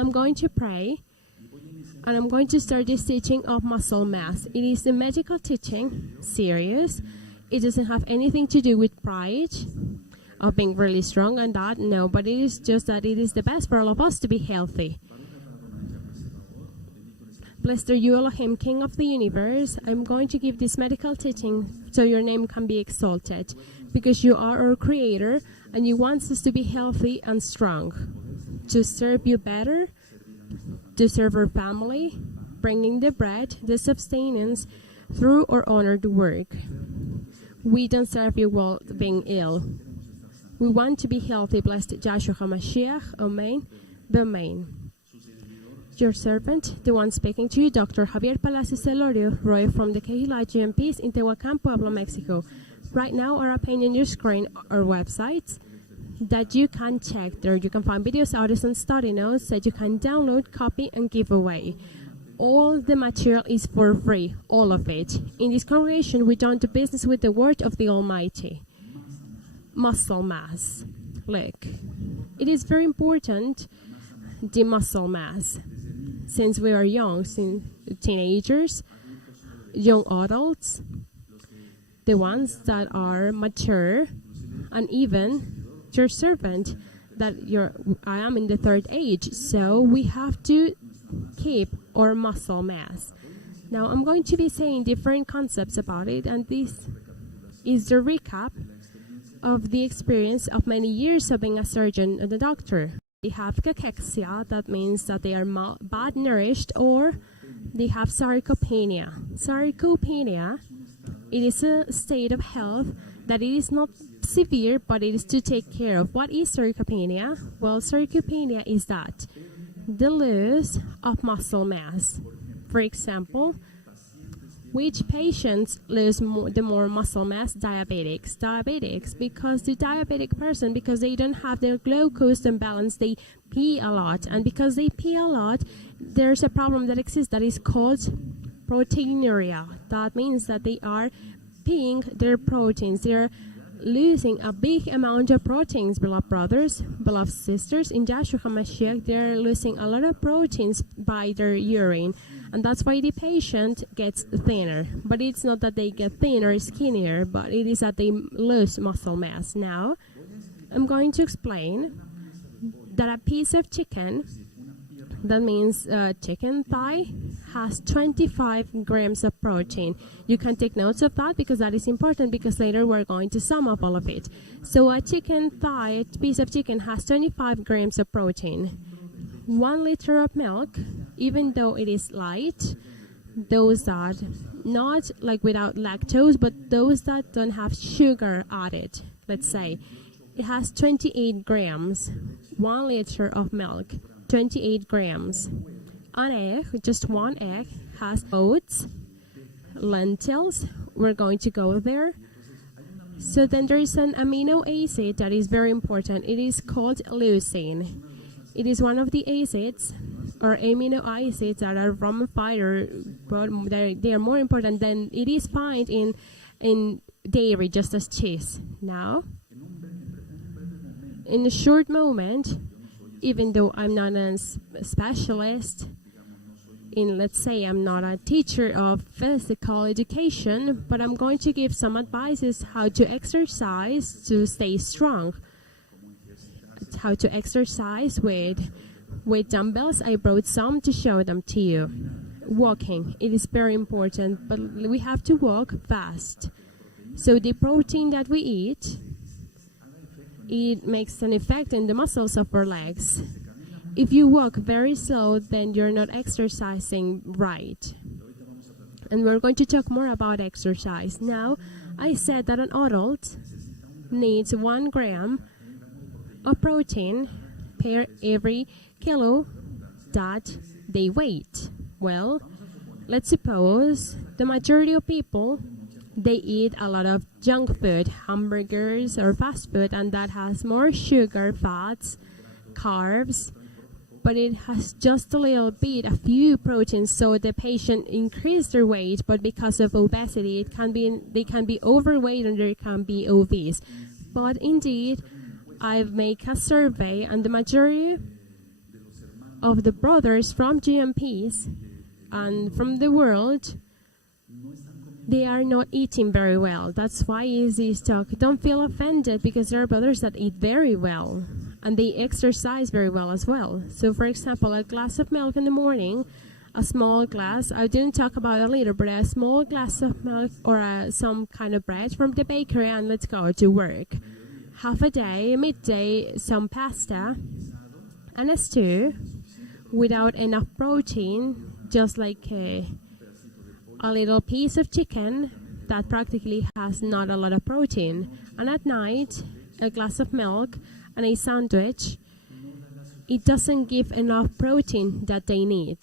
I'm going to pray, and I'm going to start this teaching of muscle mass. It is a medical teaching, serious. It doesn't have anything to do with pride of being really strong and that, no, but it is just that it is the best for all of us to be healthy. Blessed are you, Elohim, King of the universe. I'm going to give this medical teaching so your name can be exalted, because you are our creator and you want us to be healthy and strong, to serve you better, to serve our family, bringing the bread, the sustenance, through our honored work. We don't serve you while being ill. We want to be healthy. Blessed Joshua HaMashiach. Amen. Amen. Your servant, the one speaking to you, Dr. Javier Palacios Celorio, Roeh from the Kehila GMPs in Tehuacan, Pueblo, Mexico. Right now, are appearing on your screen our websites that you can check. There you can find videos, audios, and study notes that you can download, copy, and give away. All the material is for free, all of it. In this congregation, we don't do business with the word of the Almighty. Muscle mass. Look, it is very important, the muscle mass. Since we are young, since teenagers, young adults, the ones that are mature, and even your servant, that I am in the third age, so we have to keep our muscle mass. Now I'm going to be saying different concepts about it, and this is the recap of the experience of many years of being a surgeon and a doctor. They have cachexia, that means that they are bad nourished, or they have sarcopenia. Sarcopenia, it is a state of health that it is not severe, but it is to take care of. What is sarcopenia? Well, sarcopenia is that the loss of muscle mass. For example, which patients lose the more muscle mass? Diabetics. Diabetics, because the diabetic person, because they don't have their glucose imbalance, they pee a lot. And because they pee a lot, there's a problem that exists that is called proteinuria. That means that they are peeing their proteins. They're losing a big amount of proteins, beloved brothers, beloved sisters. In Joshua HaMashiach, they're losing a lot of proteins by their urine. And that's why the patient gets thinner. But it's not that they get thinner, skinnier, but it is that they lose muscle mass. Now, I'm going to explain that a piece of chicken, that means chicken thigh, has 25 grams of protein. You can take notes of that because that is important, because later we're going to sum up all of it. So a chicken thigh, a piece of chicken, has 25 grams of protein. 1 liter of milk, even though it is light, those that not like without lactose, but those that don't have sugar added, let's say, it has 28 grams. 1 liter of milk, 28 grams. An egg, just one egg, has oats, lentils. We're going to go there. So then there is an amino acid that is very important. It is called leucine. It is one of the acids or amino acids that are from fiber, but they are more important than it is found in dairy, just as cheese. Now, in a short moment, even though I'm not a specialist in, let's say, I'm not a teacher of physical education, but I'm going to give some advices how to exercise to stay strong. How to exercise with dumbbells. I brought some to show them to you. Walking, it is very important, but we have to walk fast. So the protein that we eat, it makes an effect in the muscles of our legs. If you walk very slow, then you're not exercising right. And we're going to talk more about exercise. Now, I said that an adult needs 1 gram of protein per every kilo that they weight. Well, let's suppose the majority of people, they eat a lot of junk food, hamburgers or fast food, and that has more sugar, fats, carbs, but it has just a little bit, a few proteins, so the patient increase their weight, but because of obesity, they can be overweight and they can be obese. But indeed, I've made a survey, and the majority of the brothers from GMPs and from the world, they are not eating very well. That's why easy talk. Don't feel offended because there are brothers that eat very well and they exercise very well as well. So for example, a glass of milk in the morning, a small glass, I didn't talk about it later, but a small glass of milk or some kind of bread from the bakery and let's go to work. Half a day, midday, some pasta and a stew without enough protein, just like a little piece of chicken that practically has not a lot of protein. And at night, a glass of milk and a sandwich, it doesn't give enough protein that they need.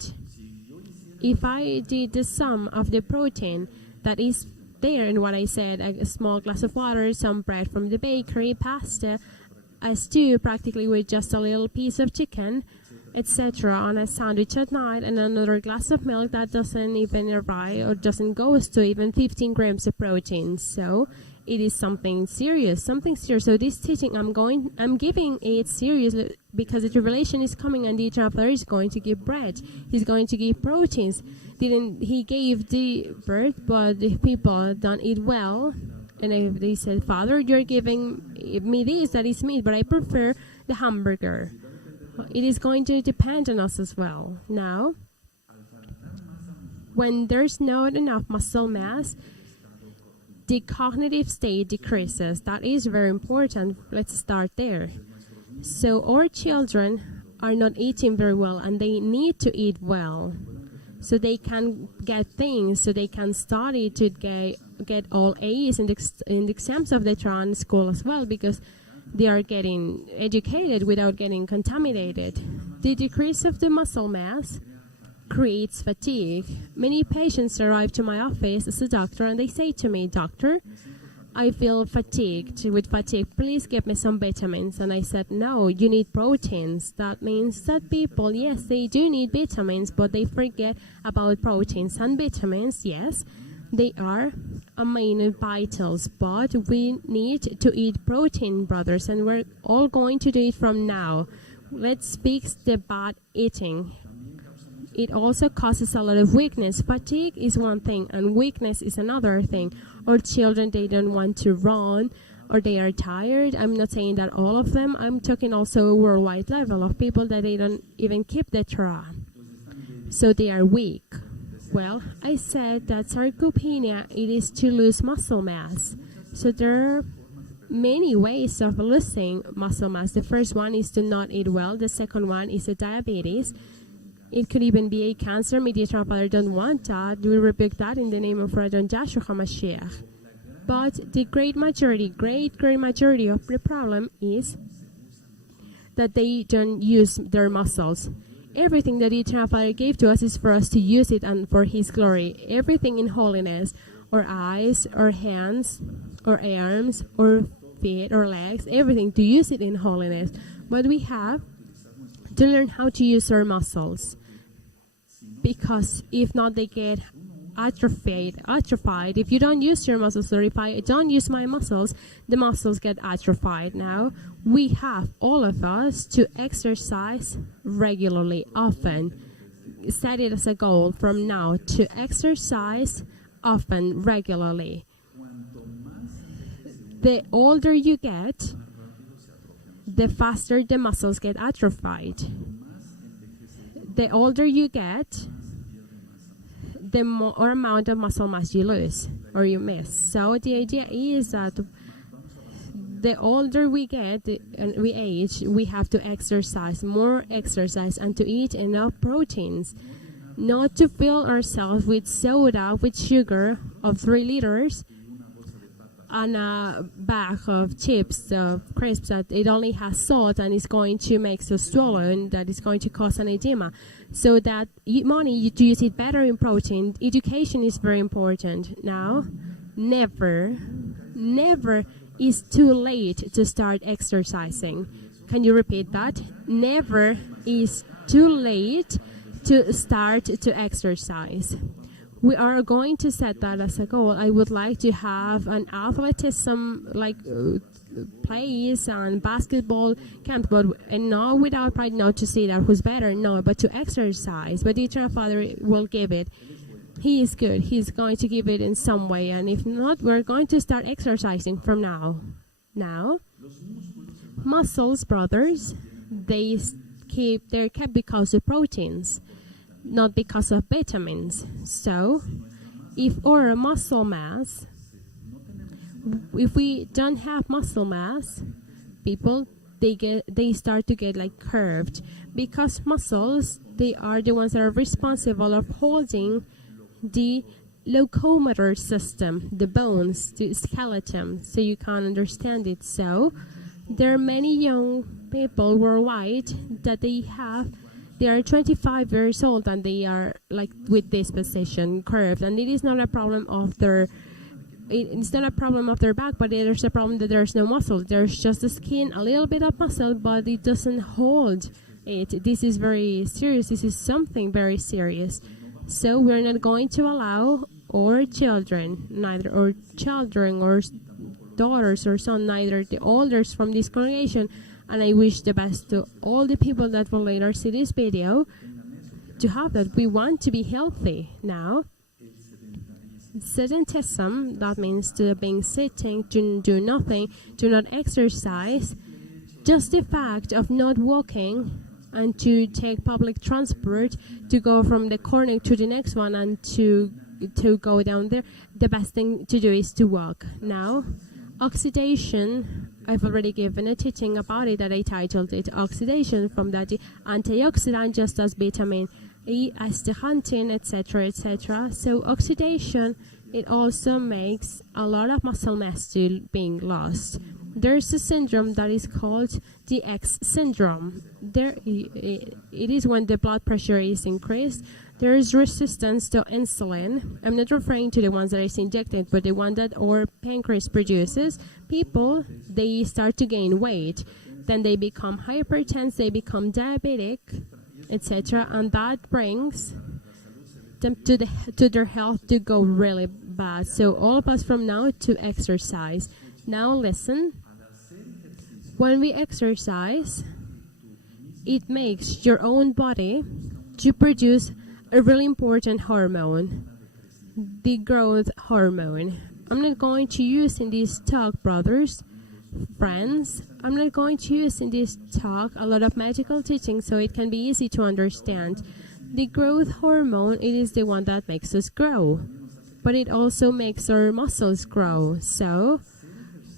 If I did the sum of the protein that is there in what I said, a small glass of water, some bread from the bakery, pasta, a stew practically with just a little piece of chicken, etc. on a sandwich at night, and another glass of milk that doesn't even arrive or doesn't go to even 15 grams of protein. So it is something serious. So this teaching I'm giving it seriously because the tribulation is coming and the traveler is going to give bread. He's going to give proteins. He gave the bird, but the people don't eat well. And if they said, Father, you're giving me this, that is meat, but I prefer the hamburger. It is going to depend on us as well. Now, when there's not enough muscle mass, the cognitive state decreases. That is very important. Let's start there. So our children are not eating very well and they need to eat well so they can get things, so they can study to get all A's in the exams of the Tron school as well, because they are getting educated without getting contaminated. The decrease of the muscle mass creates fatigue. Many patients arrive to my office as a doctor and they say to me, Doctor, I feel fatigued. With fatigue, please give me some vitamins. And I said, no, you need proteins. That means that people, yes, they do need vitamins, but they forget about proteins. And vitamins, yes, they are amino vitals, but we need to eat protein, brothers, and we're all going to do it from now. Let's speak about eating. It also causes a lot of weakness. Fatigue is one thing, and weakness is another thing. Or children, they don't want to run, or they are tired. I'm not saying that all of them. I'm talking also a worldwide level of people that they don't even keep the Torah. So they are weak. Well, I said that sarcopenia, it is to lose muscle mass. So there are many ways of losing muscle mass. The first one is to not eat well. The second one is a diabetes. It could even be a cancer. Maybe your father don't want that. We rebuke that in the name of Radon Joshua HaMashiach. But the great majority of the problem is that they don't use their muscles. Everything that the Eternal Father gave to us is for us to use it and for His glory. Everything in holiness, or eyes, or hands, or arms, or feet, or legs, everything to use it in holiness. But we have to learn how to use our muscles, because if not, they get atrophied. If you don't use your muscles, or if I don't use my muscles, the muscles get atrophied. Now, we have, all of us, to exercise regularly, often. Set it as a goal from now, to exercise often, regularly. The older you get, the faster the muscles get atrophied. The older you get, the more amount of muscle mass you lose or you miss. So the idea is that the older we get and we age, we have to exercise, more exercise, and to eat enough proteins. Not to fill ourselves with soda, with sugar of 3 liters, and a bag of chips, crisps, that it only has salt and is going to make us swollen, that is going to cause an edema. So that money, you to use it better in protein. Education is very important. Now, never is too late to start exercising. Can you repeat that? Never is too late to start to exercise. We are going to set that as a goal. I would like to have an athleticism, like plays and basketball camp, but and not without pride, not to say that who's better, no, but to exercise. But the Eternal Father will give it. He is good. He's going to give it in some way, and if not, we're going to start exercising from now. Now, muscles, brothers, they're kept because of proteins, not because of vitamins. So, if we don't have muscle mass, people they start to get like curved, because muscles, they are the ones that are responsible of holding the locomotor system, the bones, the skeleton, so you can understand it. So there are many young people worldwide that they are 25 years old and they are like with this position curved, and it is not a problem of their back, but there's a problem that there's no muscle. There's just the skin, a little bit of muscle, but it doesn't hold it. This is very serious. This is something very serious. So we're not going to allow our children, or daughters or son, neither the elders from this congregation, and I wish the best to all the people that will later see this video, to have that. We want to be healthy. Now, sedentism, that means to being sitting, to do nothing, to not exercise, just the fact of not walking and to take public transport, to go from the corner to the next one and to go down there, the best thing to do is to walk. Now, oxidation, I've already given a teaching about it that I titled it Oxidation, from that antioxidant, just as vitamin E, astaxanthin, etc., etc. So oxidation, it also makes a lot of muscle mass to being lost. There's a syndrome that is called the X syndrome. It is when the blood pressure is increased. There is resistance to insulin. I'm not referring to the ones that is injected, but the one that our pancreas produces. People, they start to gain weight. Then they become hypertense, they become diabetic, etc. And that brings them to their health to go really bad. So all of us from now to exercise. Now listen. When we exercise, it makes your own body to produce a really important hormone, the growth hormone. I'm not going to use in this talk, brothers, friends, I'm not going to use in this talk a lot of medical teaching, so it can be easy to understand. The growth hormone, it is the one that makes us grow, but it also makes our muscles grow. So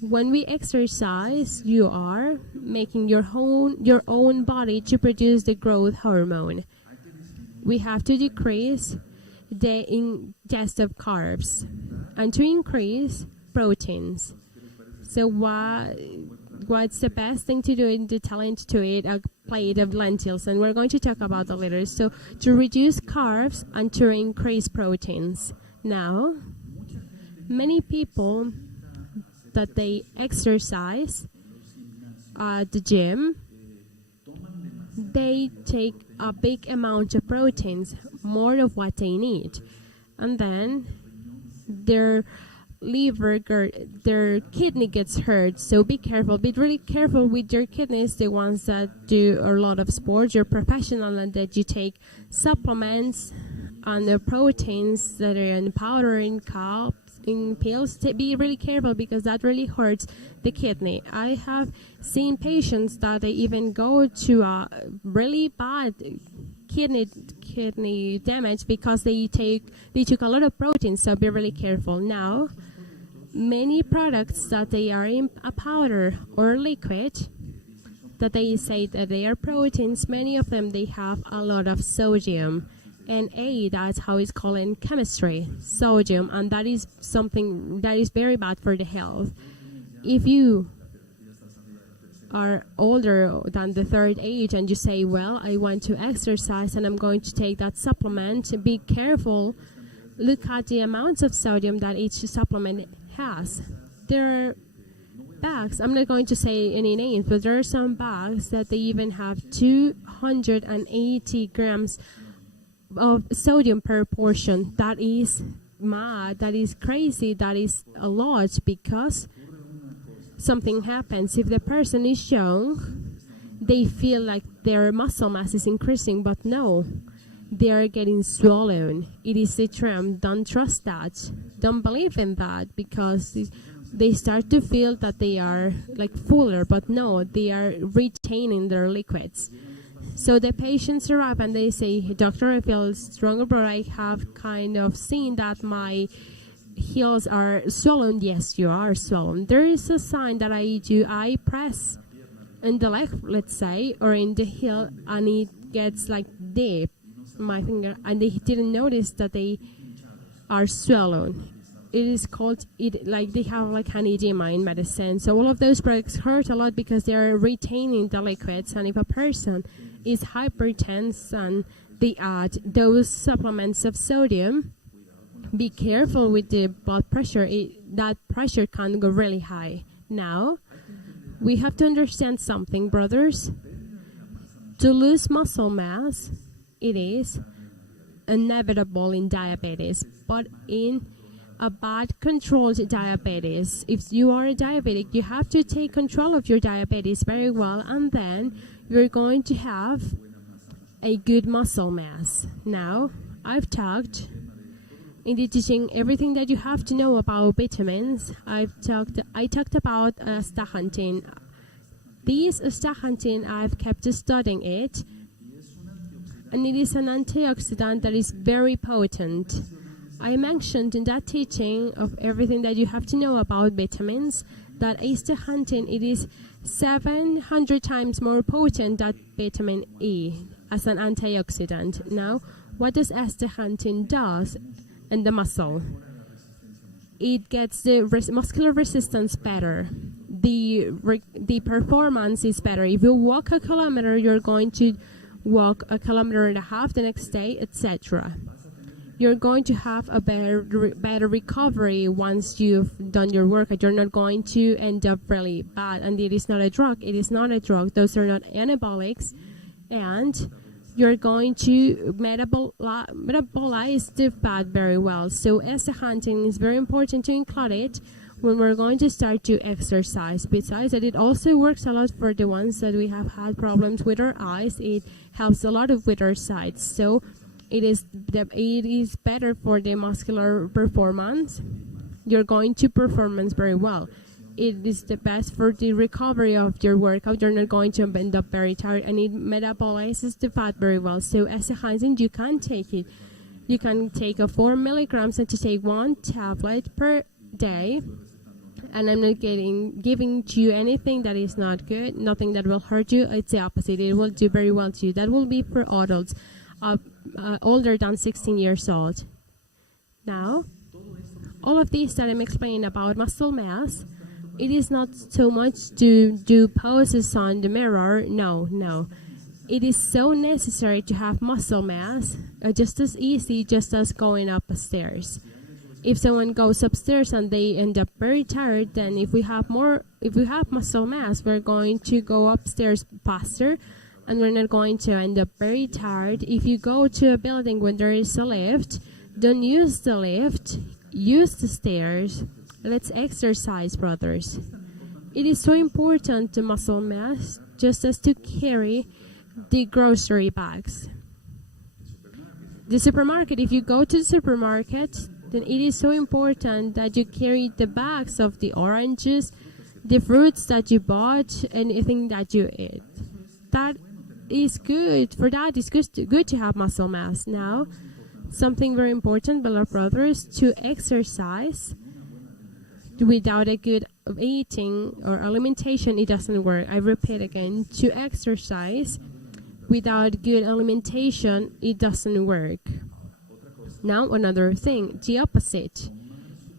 when we exercise, you are making your own body to produce the growth hormone. We have to decrease the ingest of carbs and to increase proteins. So what's the best thing to do in the talent to eat a plate of lentils? And we're going to talk about that later. So to reduce carbs and to increase proteins. Now, many people that they exercise at the gym, they take a big amount of proteins, more of what they need, and then their kidney gets hurt. So be careful, be really careful with your kidneys, the ones that do a lot of sports, you're professional, and that you take supplements and the proteins that are in powder, in cups, in pills. Be really careful, because that really hurts the kidney. I have seen patients that they even go to a really bad kidney damage because they took a lot of protein. So be really careful. Now, many products that they are in a powder or liquid that they say that they are proteins, many of them they have a lot of sodium. Na, that's how it's called in chemistry, sodium, and that is something that is very bad for the health. If you are older than the third age and you say, well, I want to exercise and I'm going to take that supplement, be careful. Look at the amounts of sodium that each supplement has. There are bags, I'm not going to say any names, but there are some bags that they even have 280 grams of sodium per portion. That is mad, that is crazy, that is a lot, because something happens. If the person is young, they feel like their muscle mass is increasing, but no, they are getting swollen. It is the term. Don't trust that. Don't believe in that, because they start to feel that they are like fuller, but no, they are retaining their liquids. So the patients arrive and they say, "Doctor, I feel stronger, but I have kind of seen that my heels are swollen." Yes, you are swollen. There is a sign that I do. I press in the leg, let's say, or in the heel, and it gets like deep, my finger, and they didn't notice that they are swollen. It is called it, like they have like an edema in medicine. So all of those products hurt a lot because they are retaining the liquids. And if a person is hypertense and they add those supplements of sodium, be careful with the blood pressure. That pressure can go really high. Now, we have to understand something, brothers. To lose muscle mass, it is inevitable in diabetes, but in a bad controlled diabetes, if you are a diabetic, you have to take control of your diabetes very well, and then you're going to have a good muscle mass. Now, I've talked in the teaching everything that you have to know about vitamins. I talked about astaxanthin. This astaxanthin, I've kept studying it, and it is an antioxidant that is very potent. I mentioned in that teaching of everything that you have to know about vitamins that astaxanthin, it is 700 times more potent than vitamin E as an antioxidant. Now, what does astaxanthin does in the muscle? It gets the muscular resistance better. The performance is better. If you walk a kilometer, you're going to walk a kilometer and a half the next day, etc. You're going to have a better recovery once you've done your workout. You're not going to end up really bad. And it is not a drug. It is not a drug. Those are not anabolics. And you're going to metabolize the fat very well. So astaxanthin is very important to include it when we're going to start to exercise. Besides that, it also works a lot for the ones that we have had problems with our eyes. It helps a lot with our sight. So it is better for the muscular performance. You're going to performance very well. It is the best for the recovery of your workout. You're not going to end up very tired, and it metabolizes the fat very well. So astaxanthin, you can take it. You can take 4 milligrams and to take 1 tablet per day. And I'm not giving to you anything that is not good, nothing that will hurt you. It's the opposite. It will do very well to you. That will be for adults older than 16 years old. Now, all of this that I'm explaining about muscle mass, it is not so much to do poses on the mirror. No. It is so necessary to have muscle mass, just as easy, just as going up a stairs. If someone goes upstairs and they end up very tired, then if we have muscle mass, we're going to go upstairs faster, and we're not going to end up very tired. If you go to a building when there is a lift, don't use the lift, use the stairs. Let's exercise, brothers. It is so important to muscle mass, just as to carry the grocery bags. The supermarket, if you go to the supermarket, then it is so important that you carry the bags of the oranges, the fruits that you bought, anything that you eat. That is good. For that, it's good to have muscle mass. Now, something very important, beloved brothers, to exercise without a good eating or alimentation, it doesn't work. I repeat again, to exercise without good alimentation, it doesn't work. Now, another thing, the opposite.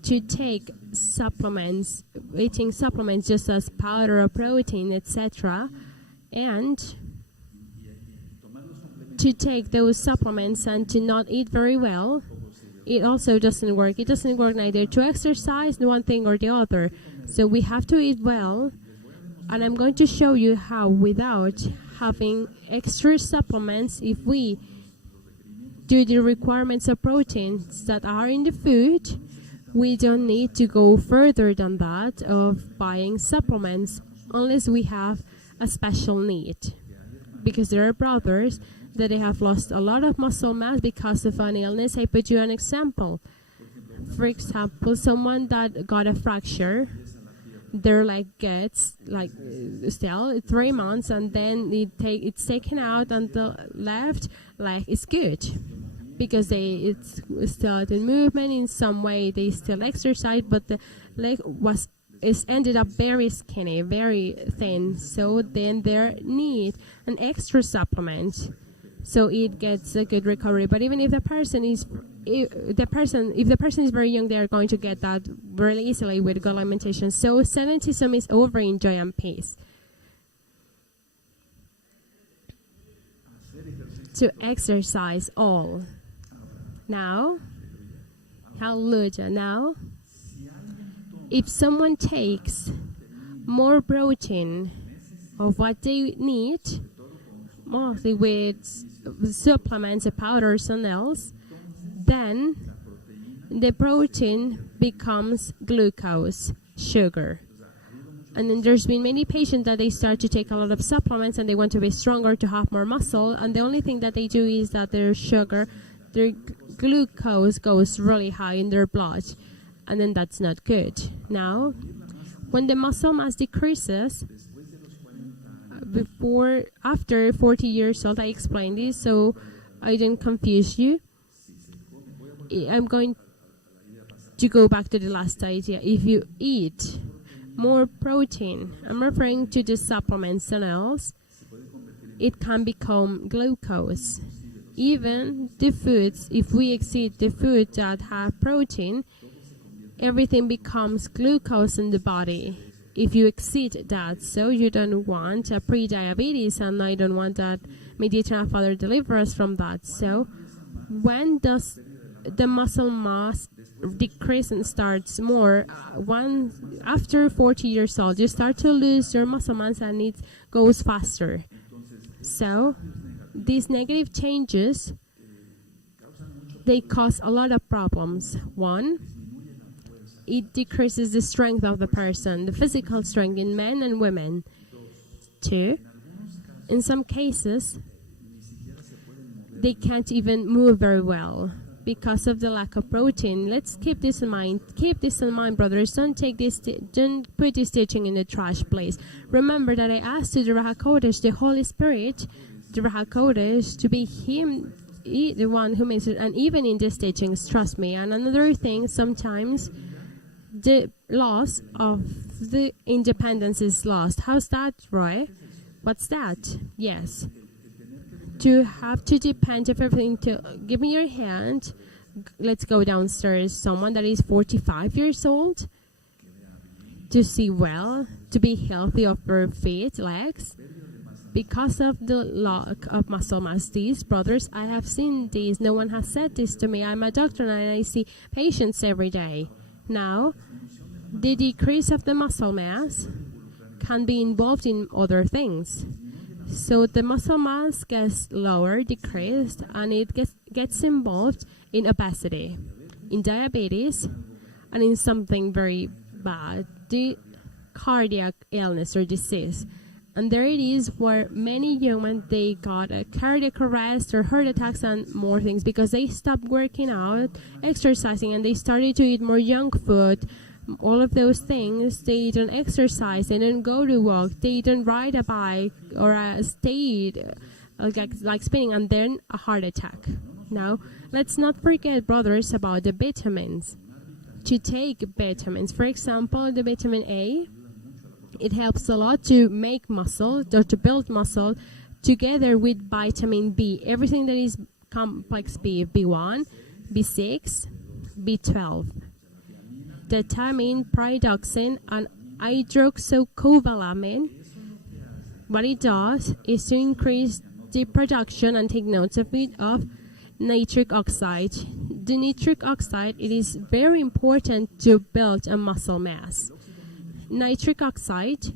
To take supplements, eating supplements just as powder or protein, etc., and to take those supplements and to not eat very well, it also doesn't work. It doesn't work neither to exercise, one thing or the other. So we have to eat well, and I'm going to show you how, without having extra supplements, if we do the requirements of proteins that are in the food, we don't need to go further than that of buying supplements unless we have a special need. Because there are brothers that they have lost a lot of muscle mass because of an illness. I put you an example. For example, someone that got a fracture, their leg gets still 3 months, and then it's taken out, and the left leg is good because it's still in movement in some way. They still exercise, but the leg is ended up very skinny, very thin. So then they need an extra supplement, so it gets a good recovery. But even if the person is very young, they are going to get that really easily with good alimentation. So sedentism is over in joy and peace. To exercise all. Now, hallelujah. Now, if someone takes more protein of what they need, mostly with supplements, powders, and else, then the protein becomes glucose, sugar. And then there's been many patients that they start to take a lot of supplements and they want to be stronger, to have more muscle, and the only thing that they do is that their glucose goes really high in their blood, and then that's not good. Now, when the muscle mass decreases, after 40 years old, I explained this so I didn't confuse you. I'm going to go back to the last idea. If you eat more protein, I'm referring to the supplements and else, it can become glucose. Even the foods, if we exceed the food that have protein, everything becomes glucose in the body. If you exceed that, so you don't want a pre-diabetes, and I don't want that. May the Eternal Father deliver us from that. So when does the muscle mass decrease and starts more? After 40 years old, you start to lose your muscle mass and it goes faster. So these negative changes, they cause a lot of problems. One, it decreases the strength of the person, the physical strength in men and women. Two, in some cases, they can't even move very well because of the lack of protein. Let's keep this in mind. Keep this in mind, brothers. Don't put this teaching in the trash, please. Remember that I asked the Ruach HaKodesh, the Holy Spirit, the Ruach HaKodesh, to be Him, the one who makes it. And even in these teachings, trust me. And another thing, sometimes the loss of the independence is lost. How's that, Roeh? What's that? Yes. To have to depend of everything. To give me your hand. Let's go downstairs. Someone that is 45 years old, to see well, to be healthy of her feet, legs, because of the lack of muscle mass. These brothers, I have seen these. No one has said this to me. I'm a doctor and I see patients every day. Now, the decrease of the muscle mass can be involved in other things. So the muscle mass gets lower, decreased, and it gets involved in obesity, in diabetes, and in something very bad, the cardiac illness or disease. And there it is where many young they got a cardiac arrest or heart attacks and more things because they stopped working out, exercising, and they started to eat more junk food. All of those things, they don't exercise, they don't go to work, they don't ride a bike or stay like spinning, and then a heart attack. Now, let's not forget, brothers, about the vitamins. To take vitamins, for example, the vitamin A, it helps a lot to make muscle, or to build muscle, together with vitamin B. Everything that is complex B, B1, B6, B12. The thiamine, pyridoxine, and hydroxycobalamin, what it does is to increase the production, and take notes of it, of nitric oxide. The nitric oxide, it is very important to build a muscle mass. Nitric oxide,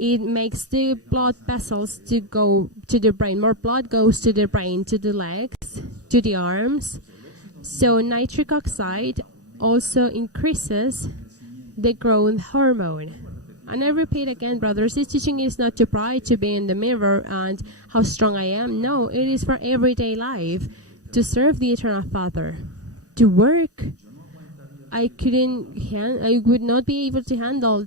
it makes the blood vessels to go to the brain. More blood goes to the brain, to the legs, to the arms. So nitric oxide also increases the growth hormone. And I repeat again, brothers, this teaching is not to pride to be in the mirror and how strong I am. No, it is for everyday life, to serve the Eternal Father, to work. I would not be able to handle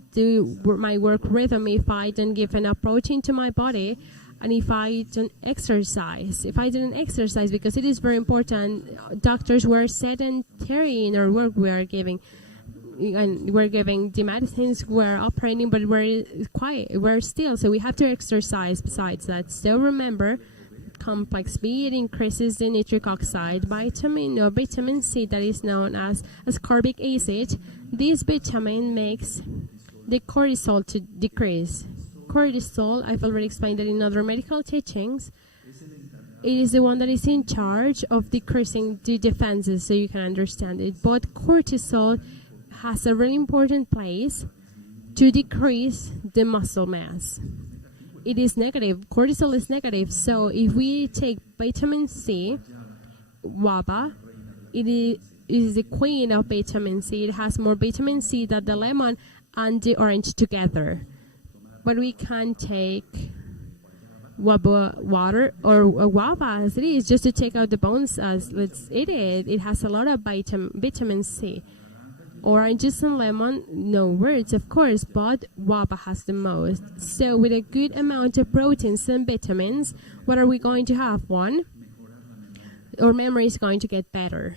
my work rhythm if I didn't give enough protein to my body, and if I don't exercise. If I didn't exercise, because it is very important. Doctors were sedentary in our work we are giving. And we're giving the medicines, we're operating, but we're quiet, we're still, so we have to exercise besides that. So remember, complex B, it increases the nitric oxide. Vitamin C, that is known as ascorbic acid. This vitamin makes the cortisol to decrease. Cortisol, I've already explained that in other medical teachings. It is the one that is in charge of decreasing the defenses, so you can understand it. But cortisol has a really important place to decrease the muscle mass. It is negative. Cortisol is negative. So if we take vitamin C, guava, it is the queen of vitamin C. It has more vitamin C than the lemon and the orange together. But we can take guava water or guava as it is, just to take out the bones as let's eat it. It has a lot of vitamin C. Oranges and lemon, no words, of course, but guava has the most. So with a good amount of proteins and vitamins, what are we going to have? One, our memory is going to get better.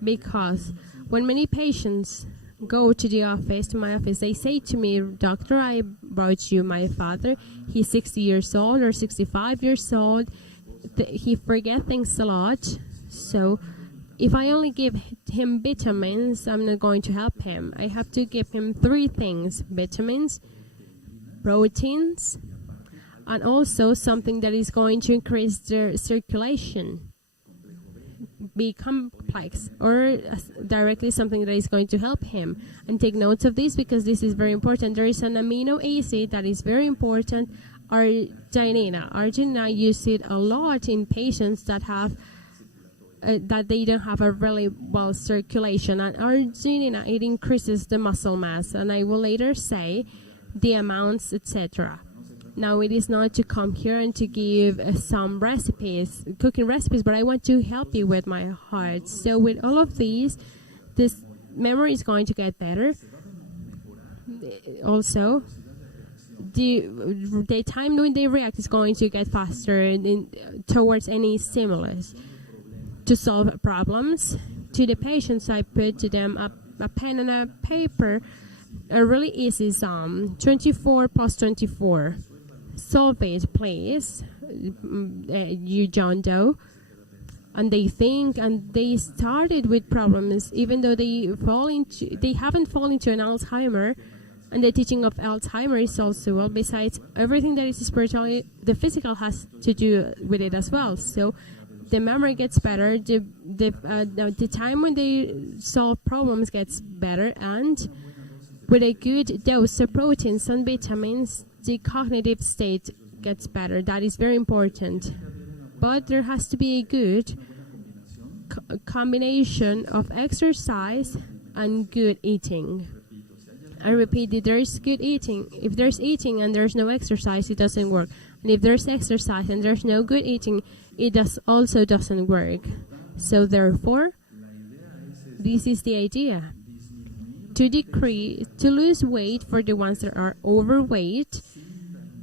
Because when many patients go to my office, they say to me, "Doctor, I brought you my father. He's 60 years old or 65 years old. He forgets things a lot. So if I only give him vitamins, I'm not going to help him. I have to give him 3 things: vitamins, proteins, and also something that is going to increase their circulation, be complex, or directly something that is going to help him." And take notes of this, because this is very important. There is an amino acid that is very important, arginine. Arginine, I use it a lot in patients that have that they don't have a really well circulation. And arginine, it increases the muscle mass, and I will later say the amounts, etc. Now, it is not to come here and to give some recipes, cooking recipes, but I want to help you with my heart. So with all of these, this memory is going to get better. Also, the time when they react is going to get faster towards any stimulus. To solve problems, to the patients, I put to them a pen and a paper, a really easy sum, 24 plus 24. Solve it, please, you John Doe. And they think, and they started with problems, even though they haven't fallen into an Alzheimer. And the teaching of Alzheimer is also, well, besides everything that is spiritual, the physical has to do with it as well. So the memory gets better, the time when they solve problems gets better, and with a good dose of proteins and vitamins, the cognitive state gets better. That is very important. But there has to be a good combination of exercise and good eating. I repeat, if there's good eating, if there's eating and there's no exercise, it doesn't work. And if there's exercise and there's no good eating, it also doesn't work. So therefore, this is the idea. To lose weight for the ones that are overweight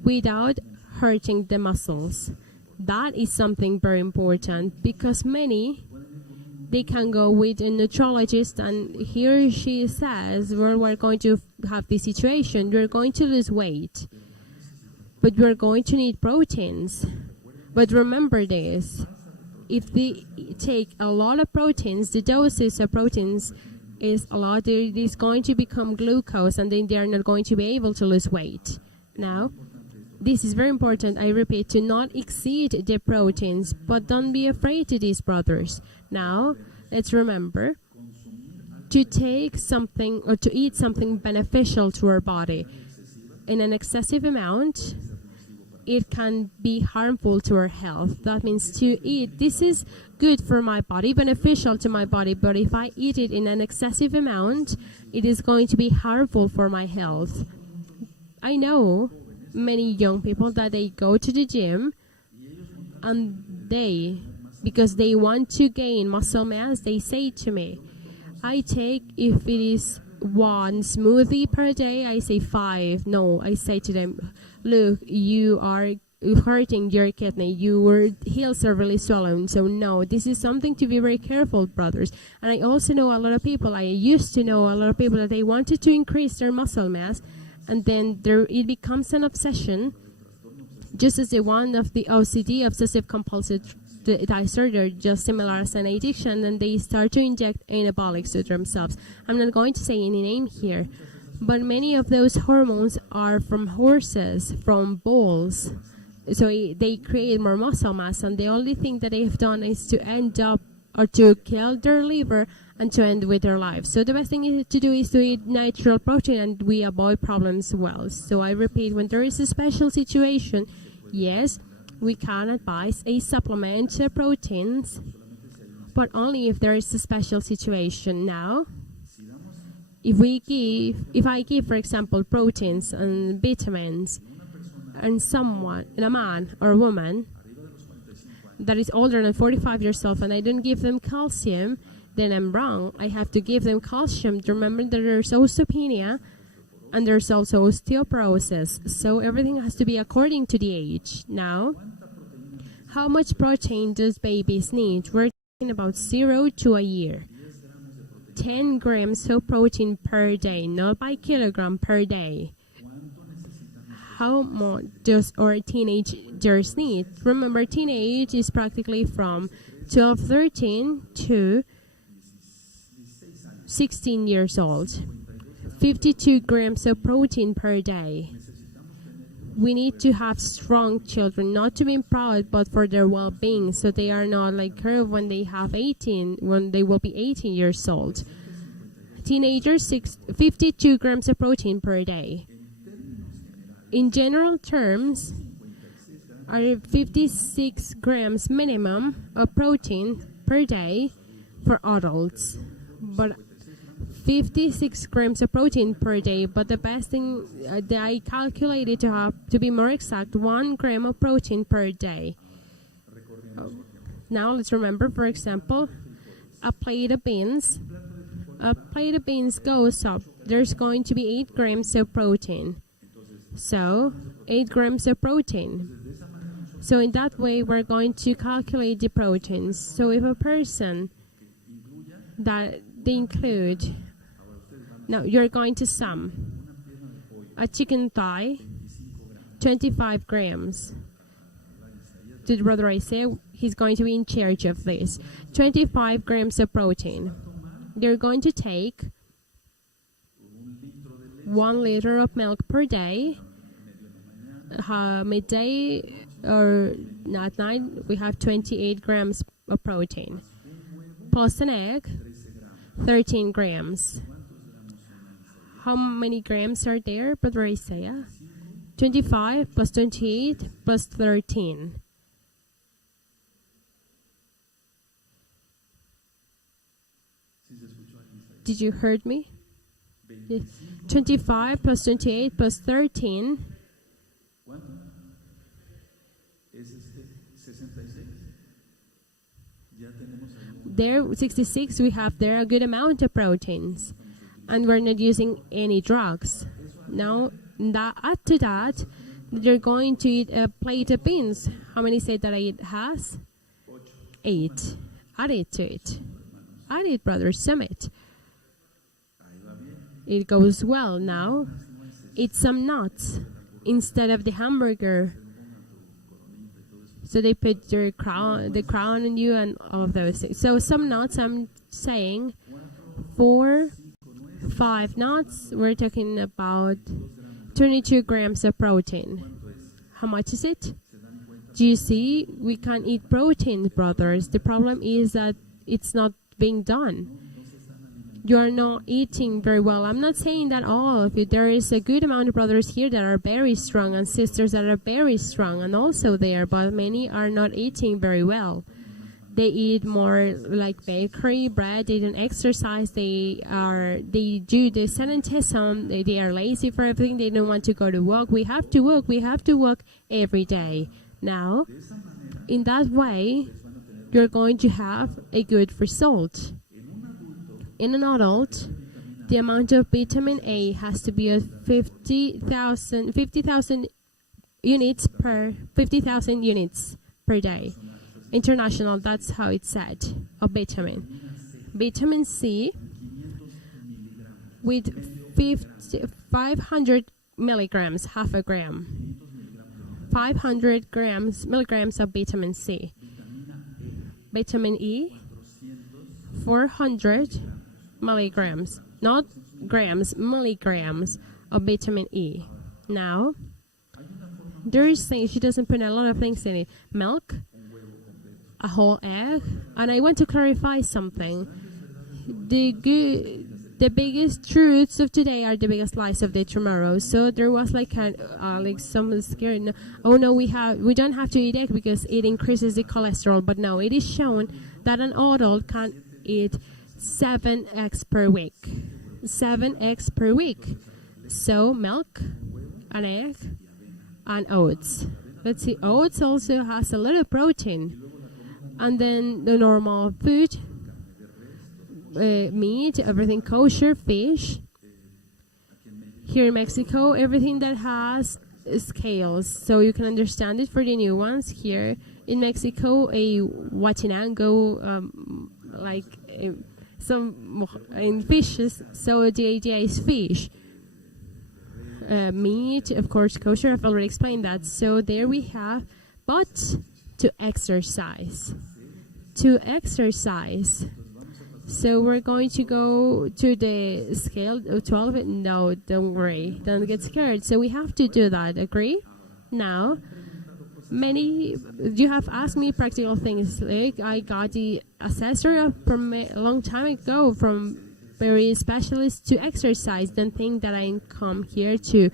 without hurting the muscles. That is something very important, because many, they can go with a nutritionist, and here she says, well, we're going to have this situation. You're going to lose weight, but you're going to need proteins. But remember this, if they take a lot of proteins, the doses of proteins is a lot, it is going to become glucose, and then they are not going to be able to lose weight. Now, this is very important, I repeat, to not exceed the proteins, but don't be afraid to these, brothers. Now, let's remember to take something or to eat something beneficial to our body in an excessive amount it can be harmful to our health. That means to eat, this is good for my body, beneficial to my body, but if I eat it in an excessive amount, it is going to be harmful for my health. I know many young people that they go to the gym and because they want to gain muscle mass, they say to me, I take, if it is 1 smoothie per day, I say 5. No, I say to them, look, you are hurting your kidney. Your heels are really swollen. So no, this is something to be very careful, brothers. And I also know a lot of people, I used to know a lot of people that they wanted to increase their muscle mass, and then it becomes an obsession, just as the one of the OCD, obsessive compulsive disorder, just similar as an addiction, and they start to inject anabolics to themselves. I'm not going to say any name here, but many of those hormones are from horses, from bulls. So they create more muscle mass, and the only thing that they've done is to end up or to kill their liver and to end with their life. So the best thing to do is to eat natural protein, and we avoid problems well. So I repeat, when there is a special situation, yes, we can advise a supplement to proteins, but only if there is a special situation. Now, if I give, for example, proteins and vitamins, and a man or a woman that is older than 45 years old, and I don't give them calcium, then I'm wrong. I have to give them calcium. Remember that there's osteopenia and there's also osteoporosis. So everything has to be according to the age. Now, how much protein does babies need? We're talking about 0 to a year. 10 grams of protein per day, not by kilogram, per day. How much does our teenagers need? Remember, teenage is practically from 12, 13 to 16 years old. 52 grams of protein per day. We need to have strong children, not to be proud, but for their well-being, so they are not like her when they will be 18 years old. Teenagers, 52 grams of protein per day. In general terms, are 56 grams minimum of protein per day for adults. But 56 grams of protein per day, but the best thing that I calculated to be more exact, 1 gram of protein per day. Now let's remember, for example, a plate of beans goes up. There's going to be 8 grams of protein. So 8 grams of protein. So in that way, we're going to calculate the proteins. So if a person that they include, now you're going to sum a chicken thigh, 25 grams. To the brother Isaiah, he's going to be in charge of this. 25 grams of protein. You're going to take 1 liter of milk per day. Midday or at night, we have 28 grams of protein. Plus an egg, 13 grams. How many grams are there, Brother Isaiah? 25 plus 28 plus 13. Did you heard me? Yes. 25 plus 28 plus 13. There, 66, we have there a good amount of proteins. And we're not using any drugs. Now, add to that, you're going to eat a plate of beans. How many say that it has? 8. Add it to it. Add it, brother, sum it. It goes well. Now, eat some nuts instead of the hamburger. So they put the crown on you and all of those things. So some nuts, I'm saying 4, 5 nuts, we're talking about 22 grams of protein. How much is it? Do you see? We can eat protein, brothers. The problem is that it's not being done. you are not eating very well. I'm not saying that all of you. There is a good amount of brothers here that are very strong and sisters that are very strong and also there, but many are not eating very well. They eat more like bakery, bread. They don't exercise. They do the sedentism. They are lazy for everything. They don't want to go to work. We have to work. We have to work every day. Now, in that way, you're going to have a good result. In an adult, the amount of vitamin A has to be at 50,000 units per 50,000 units per day. International, that's how it's said, of vitamin. Vitamin C with 500 milligrams, half a gram. 500 milligrams of vitamin C. Vitamin E, 400 milligrams, not grams, milligrams of vitamin E. Now, there is things, she doesn't put a lot of things in it. Milk, a whole egg, and I want to clarify something. The biggest truths of today are the biggest lies of the tomorrow. So there was like someone scared. No, oh no, we don't have to eat egg because it increases the cholesterol. But no, it is shown that an adult can eat 7 eggs per week. 7 eggs per week. So milk, an egg, and oats. Let's see, oats also has a little protein. And then the normal food, meat, everything kosher, fish. Here in Mexico, everything that has scales, so you can understand it for the new ones. Here in Mexico, a huachinango, some in fishes, so the idea is fish. Meat, of course, kosher, I've already explained that. So there we have, but to exercise. So we're going to go to the scale of 12. No, don't worry. Don't get scared. So we have to do that. Agree? Now, you have asked me practical things. Like I got the assessor from a long time ago from very specialists to exercise. Don't think that I come here to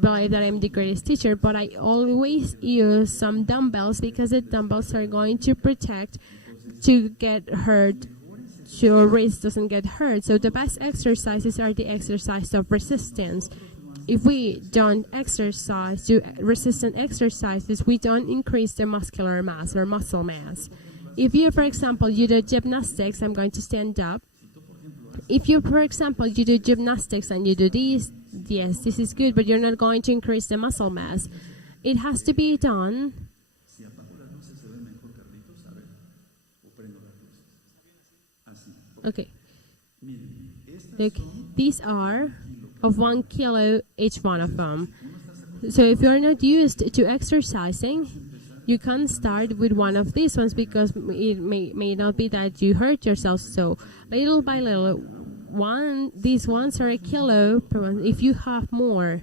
believe that I'm the greatest teacher, but I always use some dumbbells because the dumbbells are going to protect to get hurt, so your wrist doesn't get hurt. So the best exercises are the exercise of resistance. If we don't exercise, do resistant exercises, we don't increase the muscular mass or muscle mass. If you, for example, you do gymnastics, I'm going to stand up. If you, for example, you do gymnastics and you do these, yes, this is good, but you're not going to increase the muscle mass. It has to be done. Okay. Look, these are of 1 kilo each one of them. So if you're not used to exercising, you can start with one of these ones because it may not be that you hurt yourself. So little by little, these ones are 1 kilo per one. If you have more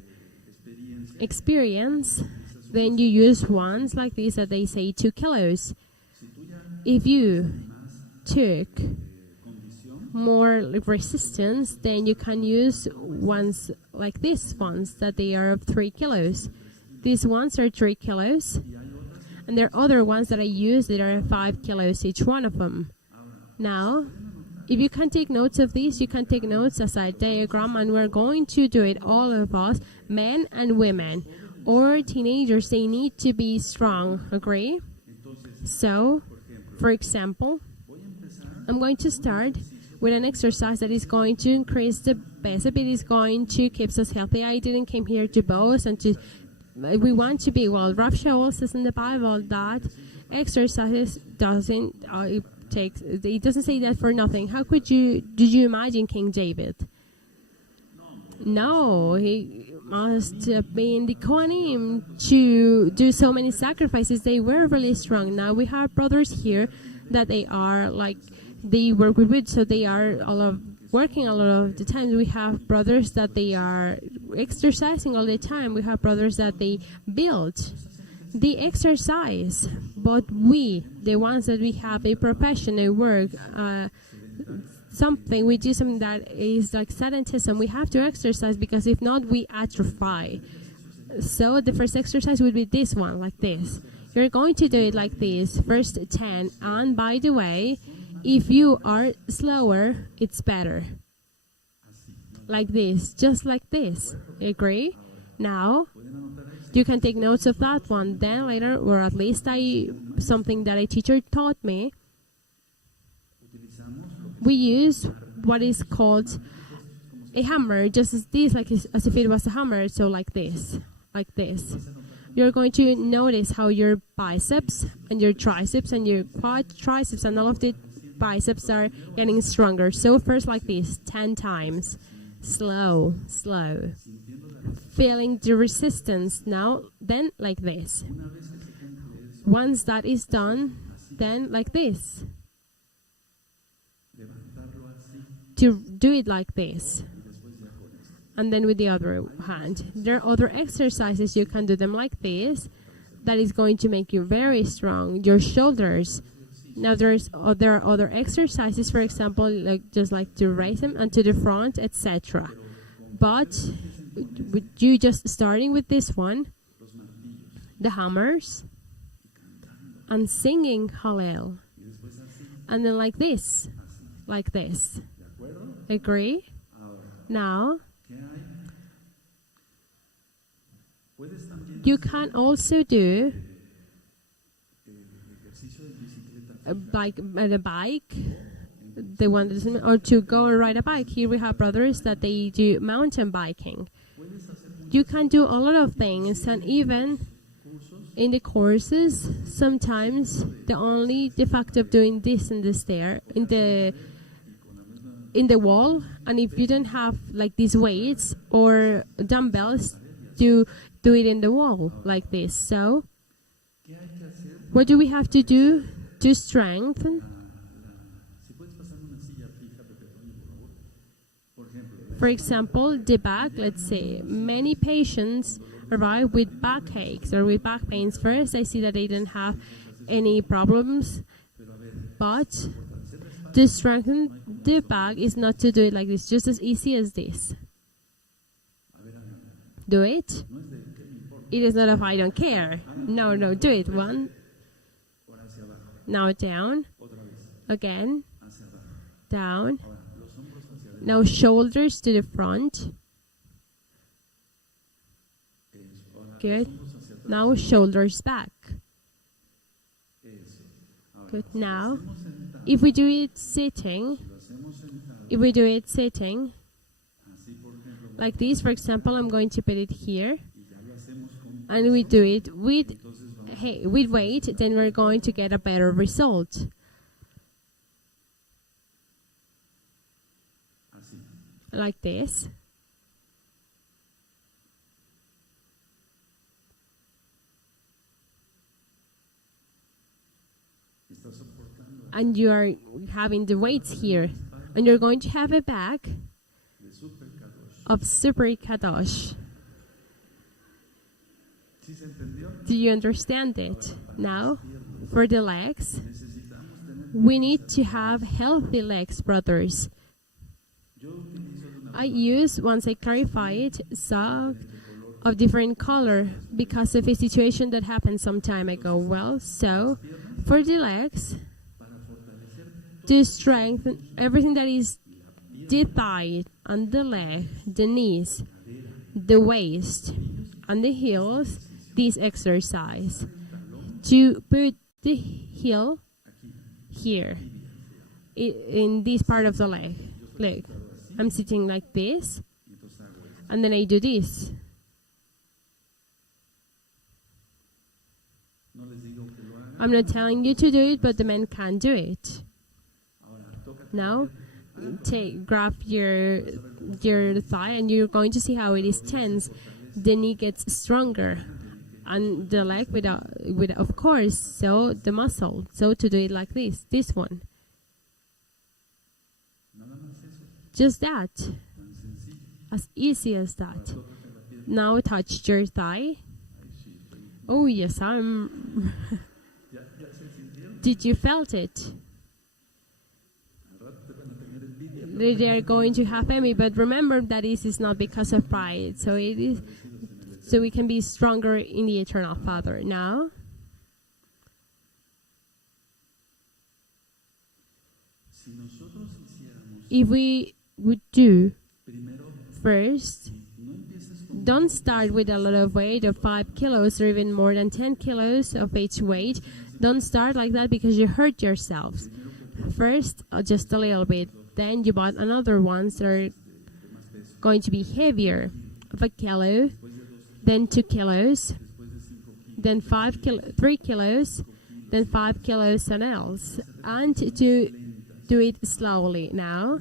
experience, then you use ones like these that they say 2 kilos. If you took more resistance, then you can use ones like these ones that they are of 3 kilos. These ones are 3 kilos. And there are other ones that I use that are 5 kilos each one of them. Now, if you can take notes of these, you can take notes as a diagram, and we're going to do it, all of us, men and women, or teenagers. They need to be strong, agree? So, for example, I'm going to start with an exercise that is going to increase the base. It is going to keep us healthy. I didn't come here to boast and to... We want to be, well, Rav Shaul says in the Bible that exercise doesn't it doesn't say that for nothing. How did you imagine King David? No, he must have been the Kohanim to do so many sacrifices. They were really strong. Now we have brothers here that they are like, they work with wood, so they are working a lot of the time. We have brothers that they are exercising all the time. We have brothers that they build. They exercise, but we, the ones that we have a profession, a work, something, we do something that is like sedentism, we have to exercise, because if not, we atrophy. So the first exercise would be this one, like this. You're going to do it like this, first 10, and by the way, if you are slower, it's better. Like this, just like this. Agree? Now, you can take notes of that one. Then later, or at least something that a teacher taught me, we use what is called a hammer, just as this, like as if it was a hammer. So like this, like this. You're going to notice how your biceps and your triceps and your quad triceps and all of the biceps are getting stronger. So first like this, 10 times. Slow, slow. Feeling the resistance. Now, then like this. Once that is done, then like this. To do it like this. And then with the other hand. There are other exercises, you can do them like this. That is going to make you very strong. Your shoulders. Now there are other exercises, for example, just like to raise them and to the front, etc. But with you just starting with this one, the hammers, and singing Hallel. And then like this. Agree? Now, you can also do like a bike, the one that doesn't, or to go and ride a bike. Here we have brothers that they do mountain biking. You can do a lot of things, and even in the courses, sometimes the fact of doing this in the stair, in the wall, and if you don't have like these weights or dumbbells, do it in the wall like this. So, what do we have to do to strengthen? For example, the back, let's say, many patients arrive with backaches or with back pains. First, I see that they don't have any problems, but to strengthen the back is not to do it like this, just as easy as this. Do it. It is not if I don't care. No, do it. One. Now down. Again. Down. Now shoulders to the front. Good. Now shoulders back. Good. Now, if we do it sitting, like this, for example, I'm going to put it here, and we do it with weight, then we're going to get a better result. Like this. And you are having the weights here. And you're going to have a back of Super Kadosh. Do you understand it? Now, for the legs, we need to have healthy legs, brothers. I use, once I clarify it, sock of different color because of a situation that happened some time ago. Well, so, for the legs, to strengthen everything that is the thigh and the leg, the knees, the waist, and the heels, this exercise. To put the heel here, in this part of the leg. Look, I'm sitting like this, and then I do this. I'm not telling you to do it, but the men can do it. Now, grab your thigh, and you're going to see how it is tense. The knee gets stronger, and the leg with of course, so the muscle. So to do it like this one. Just that. As easy as that. Now touch your thigh. Oh yes, I'm... Did you felt it? they are going to have envy. But remember that this is not because of pride. So it is, so we can be stronger in the eternal Father. Now, if we would do first, don't start with a lot of weight of 5 kilos or even more than 10 kilos of each weight. Don't start like that because you hurt yourselves. First, just a little bit. Then you bought another ones that are going to be heavier, of 1 kilo, then 2 kilos, then 3 kilos, then 5 kilos and else. And to do it slowly. Now,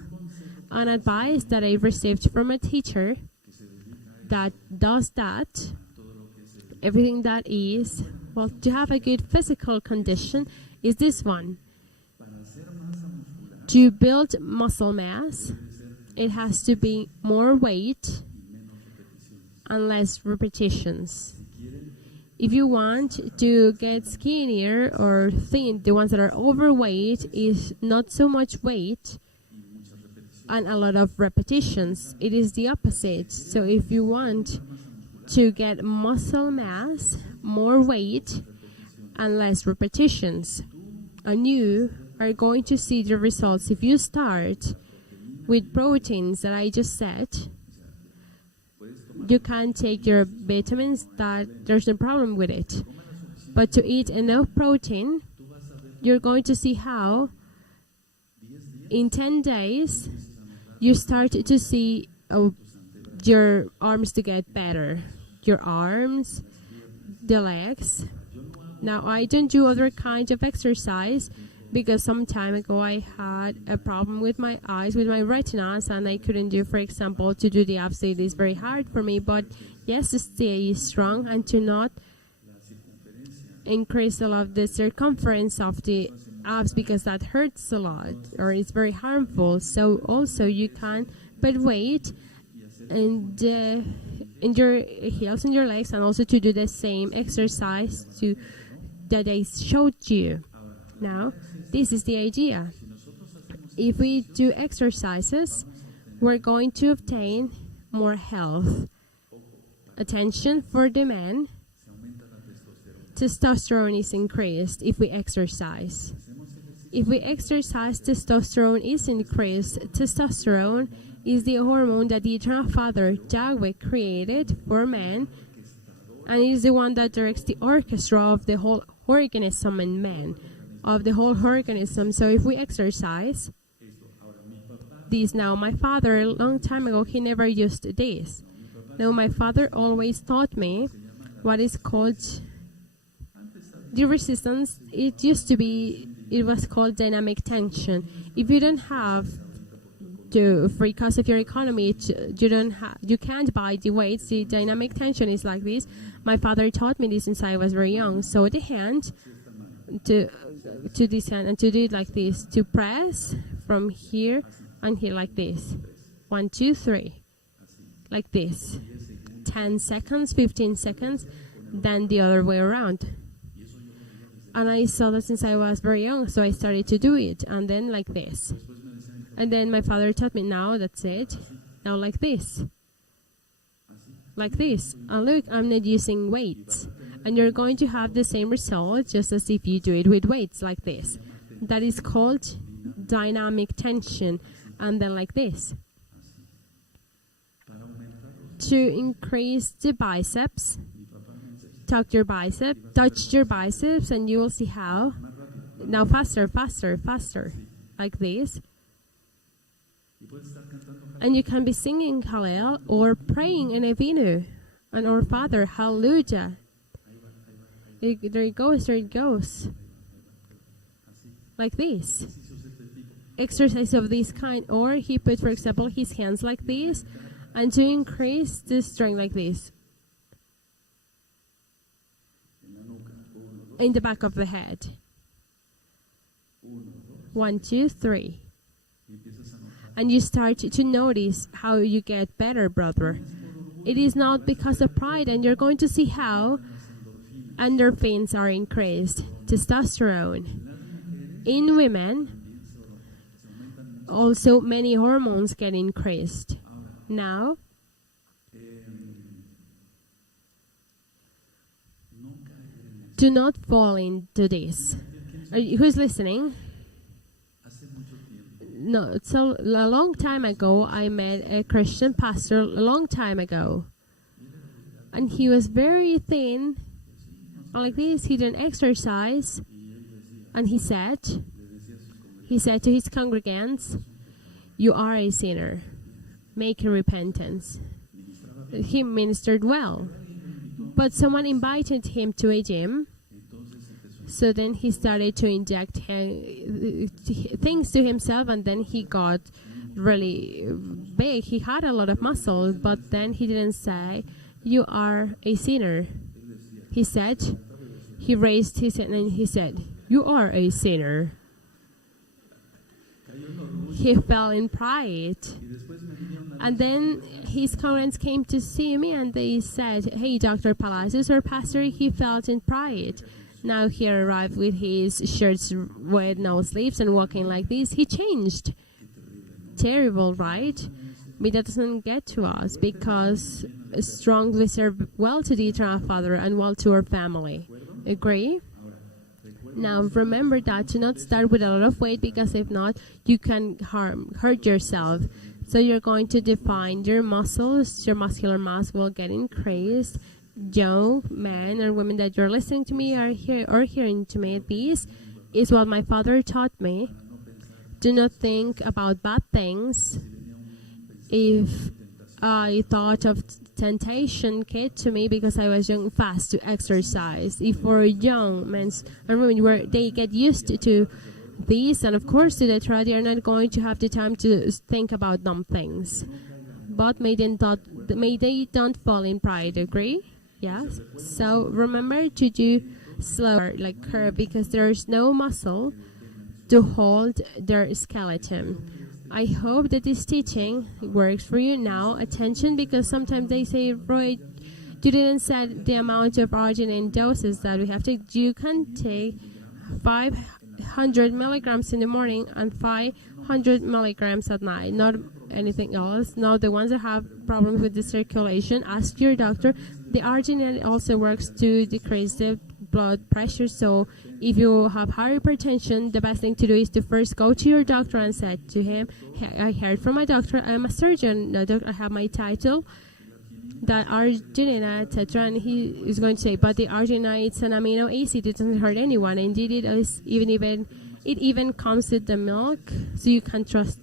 an advice that I received from a teacher that does that, everything that is, well, to have a good physical condition is this one. To build muscle mass, it has to be more weight and less repetitions. If you want to get skinnier or thin, the ones that are overweight is not so much weight and a lot of repetitions. It is the opposite. So if you want to get muscle mass, more weight and less repetitions, and you are going to see the results. If you start with proteins that I just said, you can take your vitamins, that there's no problem with it. But to eat enough protein, you're going to see how in 10 days you start to see your arms to get better. Your arms, the legs. Now, I don't do other kinds of exercise because some time ago I had a problem with my eyes, with my retinas, and I couldn't do, for example, to do the abs. It is very hard for me, but yes, to stay strong and to not increase a lot of the circumference of the abs because that hurts a lot or it's very harmful. So also you can put weight and in your heels and your legs, and also to do the same exercise that I showed you. Now, this is the idea. If we do exercises, we're going to obtain more health. Attention for the men. Testosterone is increased if we exercise. If we exercise, testosterone is increased. Testosterone is the hormone that the Eternal Father, Yahweh, created for man, and it is the one that directs the orchestra of the whole organism in man, of the whole organism. So if we exercise this, now my father, a long time ago, he never used this. Now my father always taught me what is called the resistance. It used to be, it was called dynamic tension. If you don't have to, because of your economy, you can't buy the weights. The dynamic tension is like this. My father taught me this since I was very young. So the hand to this hand and to do it like this, to press from here and here like this. 1, 2, 3, like this. 10 seconds, 15 seconds, then the other way around. And I saw that since I was very young, so I started to do it, and then like this. And then my father taught me, now that's it. Now like this. Like this. And look, I'm not using weights. And you're going to have the same result just as if you do it with weights like this. That is called dynamic tension. And then like this. To increase the biceps, touch your biceps, and you will see how. Now faster, faster, faster. Like this. And you can be singing Hallel or praying in Avinu and our Father, Hallelujah. There it goes, there it goes. Like this. Exercise of this kind. Or he put, for example, his hands like this, and to increase the strength like this. In the back of the head. 1, 2, 3. And you start to notice how you get better, brother. It is not because of pride, and you're going to see how endorphins are increased. Testosterone. In women, also many hormones get increased. Now, do not fall into this. Who's listening? No, so a long time ago, I met a Christian pastor a long time ago. And he was very thin, like this. He didn't exercise. And he said to his congregants, "You are a sinner. Make a repentance." He ministered well. But someone invited him to a gym. So then he started to inject things to himself, and then he got really big. He had a lot of muscle, but then he didn't say, "You are a sinner." He said, he raised his hand and he said, "You are a sinner." He fell in pride. And then his parents came to see me and they said, "Hey, Dr. Palacios, our pastor, he fell in pride. Now he arrived with his shirts with no sleeves and walking like this. He changed." Terrible, right? But that doesn't get to us because strong we serve well to the eternal Father and well to our family. Agree? Now remember that to not start with a lot of weight, because if not, you can hurt yourself. So you're going to define your muscles, your muscular mass will get increased. Young men or women that you're listening to me or hearing to me, this is what my father taught me. Do not think about bad things. If I thought of temptation came to me because I was young, fast to exercise. If for young men and women where they get used to these, and of course to the try, they are not going to have the time to think about dumb things. But may they don't fall in pride. Agree? Yes. So remember to do slower, like curve, because there is no muscle to hold their skeleton. I hope that this teaching works for you now. Attention, because sometimes they say, "Roeh, you didn't set the amount of arginine doses that we have to. You can take 500 milligrams in the morning and 500 milligrams at night, not anything else." Now, the ones that have problems with the circulation, ask your doctor. The arginine also works to decrease the blood pressure. So if you have high hypertension, the best thing to do is to first go to your doctor and say to him, "I heard from my doctor, I'm a surgeon. No, doctor, I have my title, that arginine, etc." And he is going to say, "But the arginine, it's an amino acid. It doesn't hurt anyone. Indeed, it even comes with the milk, so you can trust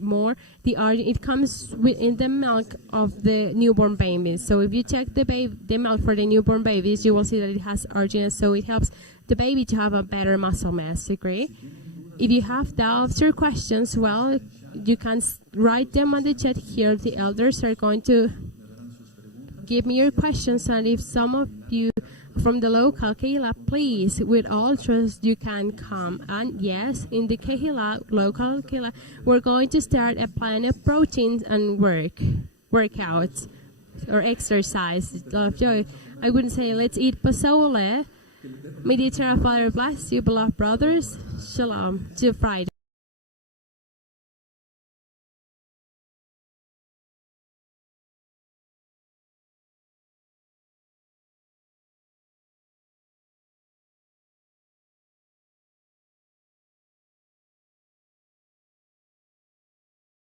more. It comes in the milk of the newborn babies. So if you check the milk for the newborn babies, you will see that it has arginine, so it helps the baby to have a better muscle mass." Agree? If you have doubts or questions, well, you can write them on the chat here. The elders are going to give me your questions, and if some of you from the local Kehila, please, with all trust, you can come. And yes, in the local Kehila, we're going to start a plan of proteins and workouts or exercise. Love joy. I wouldn't say let's eat pozole. May the eternal Father bless you, beloved brothers. Shalom. To Friday.